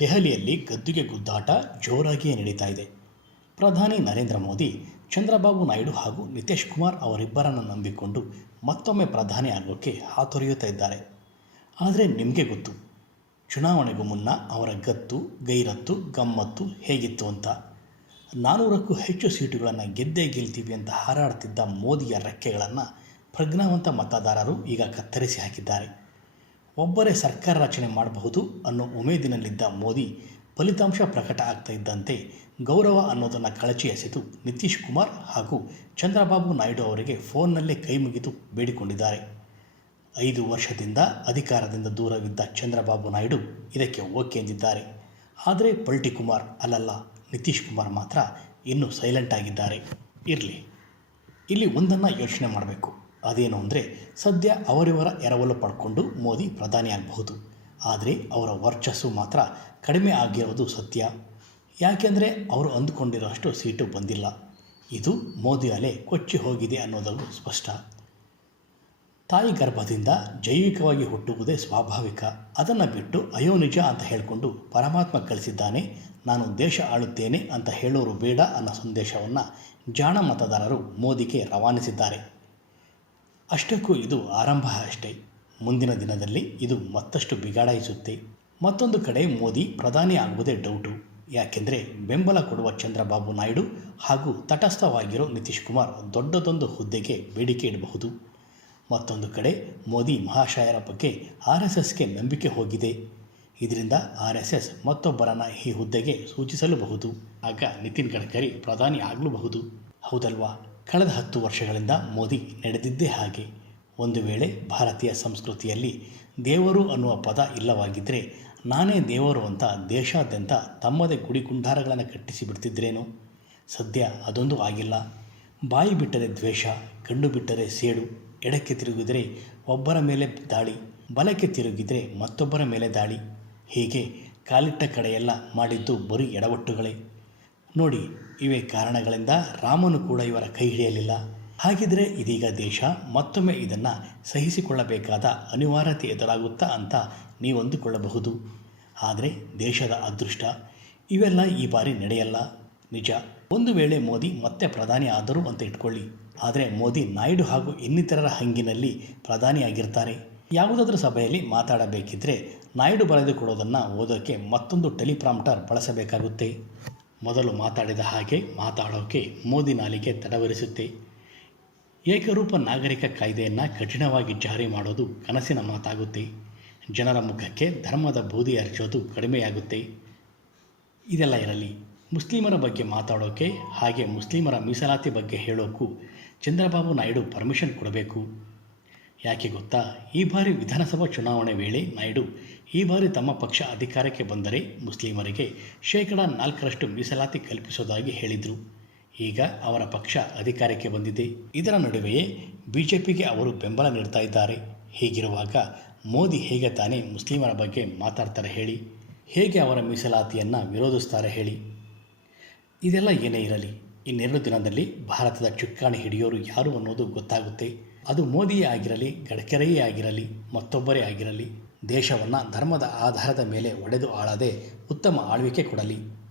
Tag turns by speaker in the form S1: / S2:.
S1: ದೆಹಲಿಯಲ್ಲಿ ಗದ್ದುಗೆ ಗುದ್ದಾಟ ಜೋರಾಗಿಯೇ ನಡೀತಾ ಇದೆ. ಪ್ರಧಾನಿ ನರೇಂದ್ರ ಮೋದಿ, ಚಂದ್ರಬಾಬು ನಾಯ್ಡು ಹಾಗೂ ನಿತೀಶ್ ಕುಮಾರ್ ಅವರಿಬ್ಬರನ್ನು ನಂಬಿಕೊಂಡು ಮತ್ತೊಮ್ಮೆ ಪ್ರಧಾನಿ ಆಗೋಕ್ಕೆ ಹಾತೊರೆಯುತ್ತಾ ಇದ್ದಾರೆ. ಆದರೆ ನಿಮಗೆ ಗೊತ್ತು, ಚುನಾವಣೆಗೂ ಮುನ್ನ ಅವರ ಗತ್ತು, ಗೈರತ್ತು, ಗಮ್ಮತ್ತು ಹೇಗಿತ್ತು ಅಂತ? ನಾನ್ನೂರಕ್ಕೂ ಹೆಚ್ಚು ಸೀಟುಗಳನ್ನು ಗೆದ್ದೇ ಗೆಲ್ತೀವಿ ಅಂತ ಹಾರಾಡ್ತಿದ್ದ ಮೋದಿಯ ರೆಕ್ಕೆಗಳನ್ನು ಪ್ರಜ್ಞಾವಂತ ಮತದಾರರು ಈಗ ಕತ್ತರಿಸಿ ಹಾಕಿದ್ದಾರೆ. ಒಬ್ಬರೇ ಸರ್ಕಾರ ರಚನೆ ಮಾಡಬಹುದು ಅನ್ನೋ ಉಮೇದಿನಲ್ಲಿದ್ದ ಮೋದಿ ಫಲಿತಾಂಶ ಪ್ರಕಟ ಆಗ್ತಾ ಇದ್ದಂತೆ ಗೌರವ ಅನ್ನೋದನ್ನು ಕಳಚಿ ಎಸೆದು ನಿತೀಶ್ ಕುಮಾರ್ ಹಾಗೂ ಚಂದ್ರಬಾಬು ನಾಯ್ಡು ಅವರಿಗೆ ಫೋನ್ನಲ್ಲೇ ಕೈ ಮುಗಿದು ಬೇಡಿಕೊಂಡಿದ್ದಾರೆ. ಐದು ವರ್ಷದಿಂದ ಅಧಿಕಾರದಿಂದ ದೂರವಿದ್ದ ಚಂದ್ರಬಾಬು ನಾಯ್ಡು ಇದಕ್ಕೆ ಓಕೆ ಎಂದಿದ್ದಾರೆ. ಆದರೆ ಪಲ್ಟಿ ಕುಮಾರ್ ಅಲ್ಲಲ್ಲ, ನಿತೀಶ್ ಕುಮಾರ್ ಮಾತ್ರ ಇನ್ನೂ ಸೈಲೆಂಟ್ ಆಗಿದ್ದಾರೆ. ಇರಲಿ, ಇಲ್ಲಿ ಒಂದನ್ನು ಯೋಚನೆ ಮಾಡಬೇಕು. ಅದೇನು ಅಂದರೆ ಸದ್ಯ ಅವರಿವರ ಎರವಲು ಪಡ್ಕೊಂಡು ಮೋದಿ ಪ್ರಧಾನಿ ಆಗಬಹುದು. ಆದರೆ ಅವರ ವರ್ಚಸ್ಸು ಮಾತ್ರ ಕಡಿಮೆ ಆಗಿರೋದು ಸತ್ಯ. ಯಾಕೆಂದರೆ ಅವರು ಅಂದುಕೊಂಡಿರೋಷ್ಟು ಸೀಟು ಬಂದಿಲ್ಲ. ಇದು ಮೋದಿ ಅಲೆ ಕೊಚ್ಚಿ ಹೋಗಿದೆ ಅನ್ನೋದಲ್ಲೂ ಸ್ಪಷ್ಟ. ತಾಯಿ ಗರ್ಭದಿಂದ ಜೈವಿಕವಾಗಿ ಹುಟ್ಟುವುದೇ ಸ್ವಾಭಾವಿಕ. ಅದನ್ನು ಬಿಟ್ಟು ಅಯೋ ನಿಜ ಅಂತ ಹೇಳಿಕೊಂಡು ಪರಮಾತ್ಮ ಕಳಿಸಿದ್ದಾನೆ, ನಾನು ದೇಶ ಆಳುತ್ತೇನೆ ಅಂತ ಹೇಳೋರು ಬೇಡ ಅನ್ನೋ ಸಂದೇಶವನ್ನು ಜಾಣ ಮತದಾರರು ಮೋದಿಗೆ ರವಾನಿಸಿದ್ದಾರೆ. ಅಷ್ಟಕ್ಕೂ ಇದು ಆರಂಭ ಅಷ್ಟೇ. ಮುಂದಿನ ದಿನದಲ್ಲಿ ಇದು ಮತ್ತಷ್ಟು ಬಿಗಾಡಾಯಿಸುತ್ತೆ. ಮತ್ತೊಂದು ಕಡೆ ಮೋದಿ ಪ್ರಧಾನಿ ಆಗುವುದೇ ಡೌಟು. ಯಾಕೆಂದರೆ ಬೆಂಬಲ ಕೊಡುವ ಚಂದ್ರಬಾಬು ನಾಯ್ಡು ಹಾಗೂ ತಟಸ್ಥವಾಗಿರೋ ನಿತೀಶ್ ಕುಮಾರ್ ದೊಡ್ಡದೊಂದು ಹುದ್ದೆಗೆ ಬೇಡಿಕೆ ಇಡಬಹುದು. ಮತ್ತೊಂದು ಕಡೆ ಮೋದಿ ಮಹಾಶಯರ ಬಗ್ಗೆ ಆರ್ ಎಸ್ ಎಸ್ಗೆ ನಂಬಿಕೆ ಹೋಗಿದೆ. ಇದರಿಂದ ಆರ್ ಎಸ್ ಎಸ್ ಮತ್ತೊಬ್ಬರನ್ನ ಈ ಹುದ್ದೆಗೆ ಸೂಚಿಸಲೂಬಹುದು. ಆಗ ನಿತಿನ್ ಗಡ್ಕರಿ ಪ್ರಧಾನಿ ಆಗಲೂಬಹುದು. ಹೌದಲ್ವಾ? ಕಳೆದ ಹತ್ತು ವರ್ಷಗಳಿಂದ ಮೋದಿ ನಡೆದಿದ್ದೇ ಹಾಗೆ. ಒಂದು ವೇಳೆ ಭಾರತೀಯ ಸಂಸ್ಕೃತಿಯಲ್ಲಿ ದೇವರು ಅನ್ನುವ ಪದ ಇಲ್ಲವಾಗಿದ್ದರೆ ನಾನೇ ದೇವರು ಅಂತ ದೇಶಾದ್ಯಂತ ತಮ್ಮದೇ ಗುಡಿ ಕುಂಡಾರಗಳನ್ನು ಕಟ್ಟಿಸಿ ಬಿಡ್ತಿದ್ರೇನು ಸದ್ಯ ಅದೊಂದು ಆಗಿಲ್ಲ. ಬಾಯಿ ಬಿಟ್ಟರೆ ದ್ವೇಷ, ಕಣ್ಣು ಬಿಟ್ಟರೆ ಸೇಡು, ಎಡಕ್ಕೆ ತಿರುಗಿದರೆ ಒಬ್ಬರ ಮೇಲೆ ದಾಳಿ, ಬಲಕ್ಕೆ ತಿರುಗಿದರೆ ಮತ್ತೊಬ್ಬರ ಮೇಲೆ ದಾಳಿ. ಹೀಗೆ ಕಾಲಿಟ್ಟ ಕಡೆಯೆಲ್ಲ ಮಾಡಿದ್ದು ಬರೀ ಎಡವಟ್ಟುಗಳೇ. ನೋಡಿ, ಇವೇ ಕಾರಣಗಳಿಂದ ರಾಮನು ಕೂಡ ಇವರ ಕೈ ಹಿಡಿಯಲಿಲ್ಲ. ಹಾಗಿದ್ರೆ ಇದೀಗ ದೇಶ ಮತ್ತೊಮ್ಮೆ ಇದನ್ನು ಸಹಿಸಿಕೊಳ್ಳಬೇಕಾದ ಅನಿವಾರ್ಯತೆ ಎದುರಾಗುತ್ತಾ ಅಂತ ನೀವು ಅಂದುಕೊಳ್ಳಬಹುದು ಆದರೆ ದೇಶದ ಅದೃಷ್ಟ, ಇವೆಲ್ಲ ಈ ಬಾರಿ ನಡೆಯಲ್ಲ. ನಿಜ, ಒಂದು ವೇಳೆ ಮೋದಿ ಮತ್ತೆ ಪ್ರಧಾನಿ ಆದರೂ ಅಂತ ಇಟ್ಕೊಳ್ಳಿ. ಆದರೆ ಮೋದಿ ನಾಯ್ಡು ಹಾಗೂ ಇನ್ನಿತರರ ಹಂಗಿನಲ್ಲಿ ಪ್ರಧಾನಿಯಾಗಿರ್ತಾರೆ ಯಾವುದಾದ್ರೂ ಸಭೆಯಲ್ಲಿ ಮಾತಾಡಬೇಕಿದ್ರೆ ನಾಯ್ಡು ಬರೆದುಕೊಡೋದನ್ನು ಓದೋಕ್ಕೆ ಮತ್ತೊಂದು ಟೆಲಿಪ್ರಾಮ್ಟರ್ ಬಳಸಬೇಕಾಗುತ್ತೆ. ಮೊದಲು ಮಾತಾಡಿದ ಹಾಗೆ ಮಾತಾಡೋಕೆ ಮೋದಿ ನಾಲಿಗೆ ತಡವರಿಸುತ್ತೆ. ಏಕರೂಪ ನಾಗರಿಕ ಕಾಯ್ದೆಯನ್ನು ಕಠಿಣವಾಗಿ ಜಾರಿ ಮಾಡೋದು ಕನಸಿನ ಮಾತಾಗುತ್ತೆ. ಜನರ ಮುಖಕ್ಕೆ ಧರ್ಮದ ಬೂದಿ ಹರಿಸೋದು ಕಡಿಮೆಯಾಗುತ್ತೆ. ಇದೆಲ್ಲ ಇರಲಿ. ಮುಸ್ಲಿಮರ ಬಗ್ಗೆ ಮಾತಾಡೋಕೆ ಹಾಗೆ ಮುಸ್ಲಿಮರ ಮೀಸಲಾತಿ ಬಗ್ಗೆ ಹೇಳೋಕ್ಕೂ ಚಂದ್ರಬಾಬು ನಾಯ್ಡು ಪರ್ಮಿಷನ್ ಕೊಡಬೇಕು. ಯಾಕೆ ಗೊತ್ತಾ? ಈ ಬಾರಿ ವಿಧಾನಸಭಾ ಚುನಾವಣೆ ವೇಳೆ ನಾಯ್ಡು ಈ ಬಾರಿ ತಮ್ಮ ಪಕ್ಷ ಅಧಿಕಾರಕ್ಕೆ ಬಂದರೆ ಮುಸ್ಲಿಮರಿಗೆ ಶೇಕಡ ನಾಲ್ಕರಷ್ಟು ಮೀಸಲಾತಿ ಕಲ್ಪಿಸೋದಾಗಿ ಹೇಳಿದರು. ಈಗ ಅವರ ಪಕ್ಷ ಅಧಿಕಾರಕ್ಕೆ ಬಂದಿದೆ. ಇದರ ನಡುವೆಯೇ ಬಿಜೆಪಿಗೆ ಅವರು ಬೆಂಬಲ ನೀಡ್ತಾ ಇದ್ದಾರೆ. ಹೀಗಿರುವಾಗ ಮೋದಿ ಹೇಗೆ ತಾನೇ ಮುಸ್ಲಿಮರ ಬಗ್ಗೆ ಮಾತಾಡ್ತಾರೆ ಹೇಳಿ. ಹೇಗೆ ಅವರ ಮೀಸಲಾತಿಯನ್ನು ವಿರೋಧಿಸ್ತಾರೆ ಹೇಳಿ. ಇದೆಲ್ಲ ಏನೇ ಇರಲಿ, ಇನ್ನೆರಡು ದಿನದಲ್ಲಿ ಭಾರತದ ಚುಕ್ಕಾಣಿ ಹಿಡಿಯೋರು ಯಾರು ಅನ್ನೋದು ಗೊತ್ತಾಗುತ್ತೆ. ಅದು ಮೋದಿಯೇ ಆಗಿರಲಿ, ಗಡ್ಕರಿಯೇ ಆಗಿರಲಿ, ಮತ್ತೊಬ್ಬರೇ ಆಗಿರಲಿ, ದೇಶವನ್ನು ಧರ್ಮದ ಆಧಾರದ ಮೇಲೆ ಒಡೆದು ಆಳದೆ ಉತ್ತಮ ಆಳ್ವಿಕೆ ಕೊಡಲಿ.